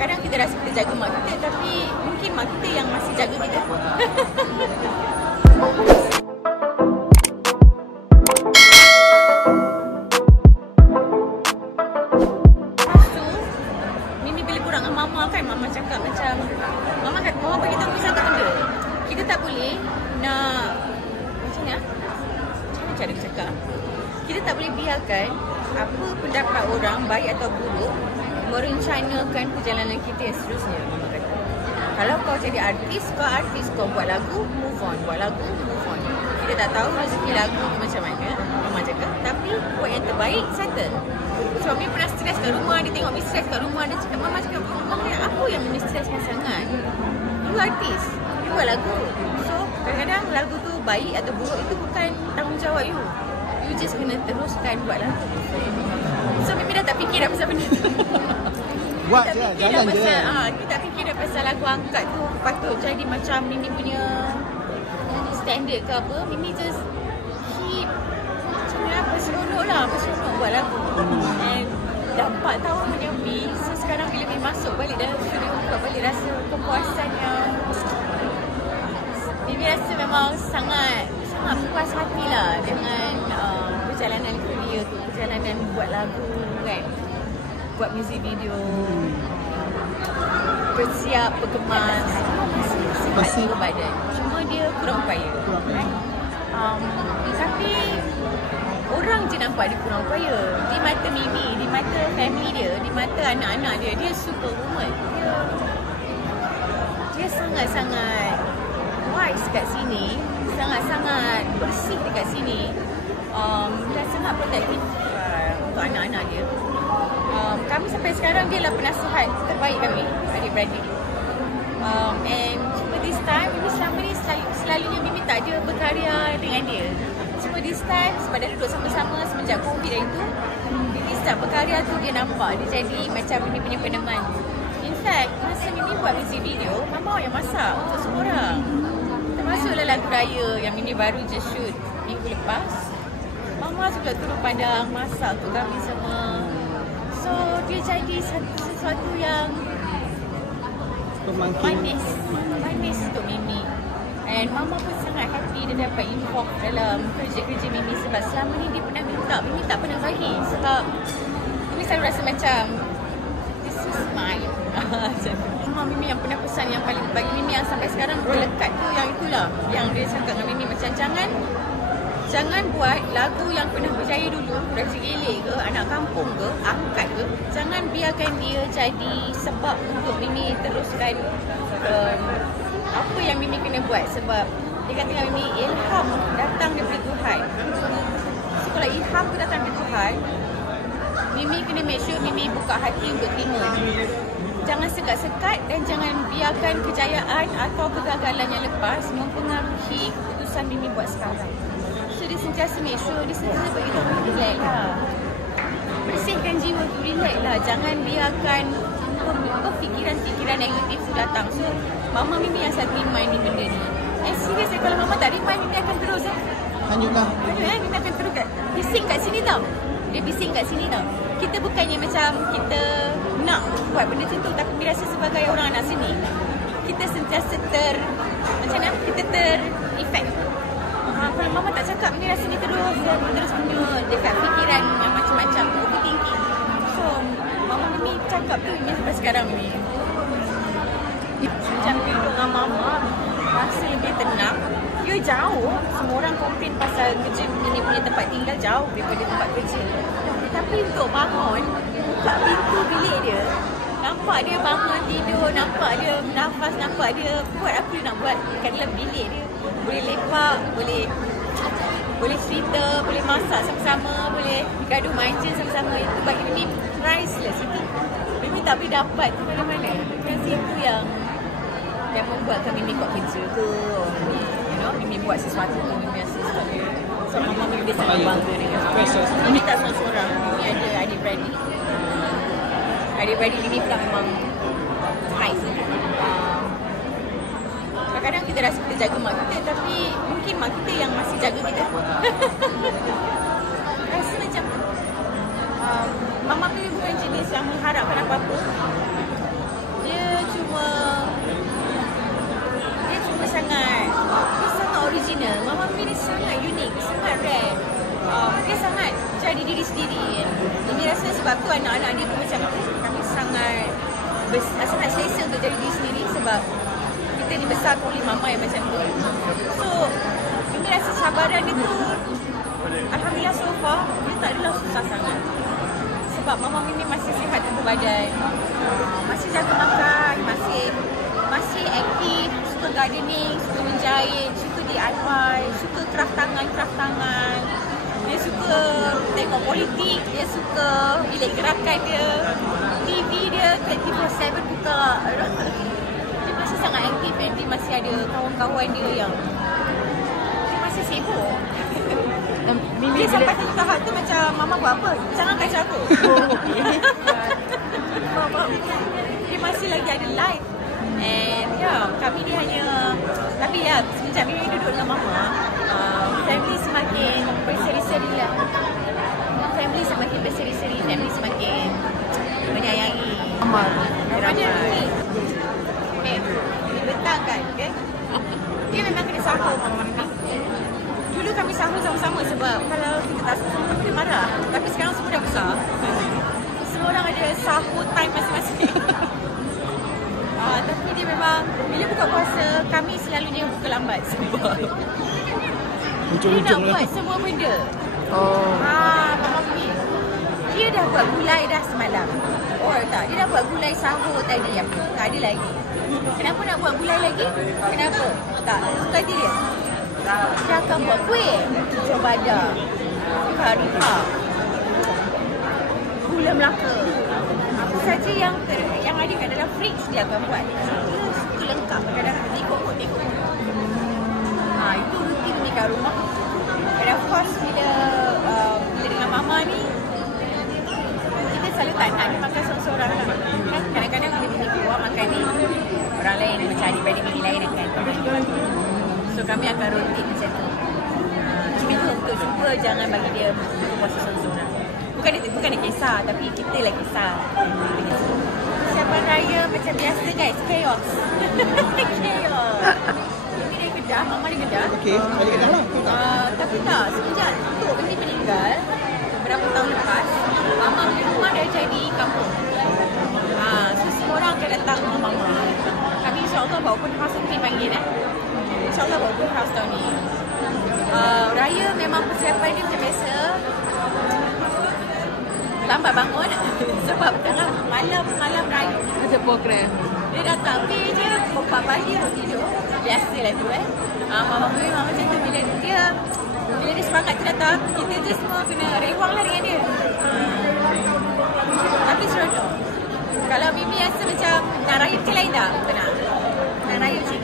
Kadang-kadang kita rasa kita jaga mak kita, tapi mungkin mak kita yang masih jaga kita. Mimi bila kurang dengan Mama kan, Mama cakap macam, Mama beritahu kita satu benda. Kita tak boleh nak, macam ni macam cara dia cakap, kita tak boleh biarkan apa pendapat orang, baik atau buruk, merencanakan perjalanan kita yang seterusnya. Mama kata, kalau kau jadi artis, kau buat lagu, move on. Buat lagu, move on. Kita tak tahu rezeki lagu macam mana, Mama cakap, tapi buat yang terbaik, settle. Suami pernah stres kat rumah, dia tengok Mimi stres kat rumah, dia cakap, Mama cakap, apa yang Mimi streskan sangat? You artis, you buat lagu. So, kadang-kadang lagu tu baik atau buruk itu bukan tanggungjawab you. You just kena teruskan buat lagu. So, Mimi dah tak fikir dah pasal benda tu. Buat je, jalan je. Kita tak fikir dah pasal lagu angkat tu patut jadi macam Mimi punya standard ke apa. Mimi just keep macam mana, seronok buat lagu. And dah 4 tahun menyepi. So sekarang bila Mimi masuk balik dalam studio, buka balik rasa kepuasan yang Mimi rasa memang sangat puas hati lah dengan perjalanan career tu, perjalanan buat lagu kan, buat music video, bersiap, berkemas, masih badan. Cuma dia kurang upaya. Tapi orang je nampak dia kurang upaya. Di mata Mimi, di mata family dia, di mata anak-anak dia, dia superwoman. Dia sangat-sangat wise kat sini, sangat-sangat bersih dekat sini, dan sangat protektif untuk anak-anak dia. Kami sampai sekarang dia lah penasihat terbaik kami, adik-beradik. And cuma this time, Mimi selama ni selalunya Mimi tak ada berkarya dengan dia. Cuma this time, sebab dah duduk sama-sama semenjak COVID itu, Mimi start berkarya tu dia nampak, dia jadi macam Mimi punya peneman. In fact, masa Mimi buat music video, Mama yang masak untuk semua orang. Termasuklah lagu raya yang Mimi baru je shoot minggu lepas. Mama juga turun padang masak untuk kami semua. So, dia jadi sesuatu yang manis untuk Mimi. And Mama pun sangat happy dia dapat involve dalam kerja-kerja Mimi. Sebab selama ni dia pernah minta, Mimi tak pernah bagi. Sebab Mimi selalu rasa macam, this is mine. Mimi yang pernah pesan yang paling bagi Mimi yang sampai sekarang berlekat tu, yang itulah yang dia cakap dengan Mimi macam, jangan buat lagu yang pernah berjaya dulu, Raja Gelek ke, Anak Kampung ke, Angkat ke. Jangan biarkan dia jadi sebab untuk Mimi teruskan apa yang Mimi kena buat. Sebab dia kata dengan Mimi, ilham datang daripada Tuhan. So kalau ilham tu datang daripada Tuhan, Mimi kena make sure Mimi buka hati untuk terima. Jangan sekat-sekat dan jangan biarkan kejayaan atau kegagalan yang lepas mempengaruhi keputusan Mimi buat sekarang. So dia sentiasa make sure, dia sentiasa beritahu relax lah. Bersihkan jiwa tu, relax lah. Jangan biarkan fikiran-fikiran negatif tu datang. So Mama Mimi yang selalu remind ni benda ni. Serius kalau Mama tak remind, Mimi akan terus Lanjutkan. Mimi akan terus bising kat sini tau. Dia bising kat sini tau. Kita bukannya macam kita nak buat benda tu, tapi Mimi rasa sebagai orang anak sini, kita sentiasa macam mana? Kita ter-effect. Kalau Mama tak cakap, Mimi rasa ni terus punya dekat fikiran yang macam-macam, overthinking. So Mama Mimi cakap tu, Mimi sampai sekarang Mimi macam duduk dengan Mama rasa lebih tenang. Dia jauh, semua orang komplain pasal kerja Mimi punya tempat tinggal jauh daripada tempat kerja. Tapi untuk bangun, buka pintu bilik dia, nampak dia bangun tidur, nampak dia bernafas, nampak dia buat apa dia nak buat dekat dalam bilik dia. Boleh lepak, boleh cerita, boleh masak sama-sama, boleh gaduh manja sama-sama. Itu bagi Mimi priceless. Itu Mimi tak boleh dapat tu mana-mana. Kasi itu yang membuatkan Mimi buat kerja tu. Mimi buat sesuatu tu, Mimi rasa sesuatu. So Mama Mimi dia sangat bangga dengan Mimi tak seorang-seorang. Mimi ada adik-beradik. Adik-beradik Mimi pula memang high. Kadang-kadang kita rasa kita jaga mak kita, tapi mungkin mak kita yang masih jaga kita. Rasa macam Mama Mimi bukan jenis yang mengharapkan apa-apa. rasa nak selesa untuk jadi diri sendiri sebab kita dibesarkan oleh mama yang macam tu. So, Mimi rasa cabaran dia tu alhamdulillah so far dia tak adalah susah sangat. Sebab mama Mimi masih sihat tubuh badan, masih jaga makan, masih aktif, suka gardening, suka menjahit, suka DIY, suka craft tangan. Dia suka tengok politik, dia suka bilik gerakan dia, TV dia 24/7 buka. Dia masih sangat aktif dan dia masih ada kawan-kawan dia yang dia masih sibuk. Dia sampai satu tahap tu macam, mama buat apa? Jangan kacau aku. Dia masih lagi ada live. And kami ni hanya, tapi semenjak Mimi duduk dengan mama, family semakin berseri-seri lah. Family semakin berseri-seri, family semakin menyayangi. Ramai ni. Betang kan, okay? Dia memang kena sahur mama Mimi. Dulu kami sahur sama-sama sebab kalau kita tak sahur, kita marah. Tapi sekarang semua dah besar. Semua orang ada sahur time masing-masing. Tapi dia memang, bila buka puasa, kami selalunya buka lambat sebab dia nak buat semua benda. Mama Mimi, dia dah buat gulai dah semalam. Tak, dia dah buat gulai sahur tadi. Tak ada lagi. Kenapa nak buat gulai lagi? Kenapa? Tak, suka hati dia. Dia akan buat kuih cembada, riha, gula Melaka, apa saja yang ada kat dalam fridge dia akan buat. Dia suka lengkap kadang-kadang tengok. Itu rutin ni kat rumah. And of course bila dengan mama ni, kita selalu tak nak dia makan seorang-seorang lah. Kan kadang-kadang bila Mimi keluar makan ni, orang lain mencari pada Mimi lain kan. So kami akan rutin macam tu. Mimi tu untuk cuba jangan bagi dia puasa seorang-seorang. Bukan dia kisah, tapi kita lah kisah. Persiapan raya macam biasa guys, chaos. Chaos. Mimi dari Kedah, mama dari Kedah. Okey, balik Kedah lah. Tapi tak, semenjak Tok Mimi meninggal beberapa tahun lepas, mama punya rumah dah jadi kampung. So semua orang akan datang rumah mama. Kami insyaAllah buat open house Mimi panggil InsyaAllah buat open house tahun ni. Raya memang persiapan dia macam biasa. Lambat bangun sebab tengah malam raya. Macam program. Dia datang pergi je, pukul 4 pagi baru tidur. Biasalah tu mama memang macam tu. Bila dia semangat dia datang, kita je semua kena rewang lah dengan dia. Tapi seronok. Kalau Mimi rasa macam nak raya macam lain tak? Tak nak. Nak raya macam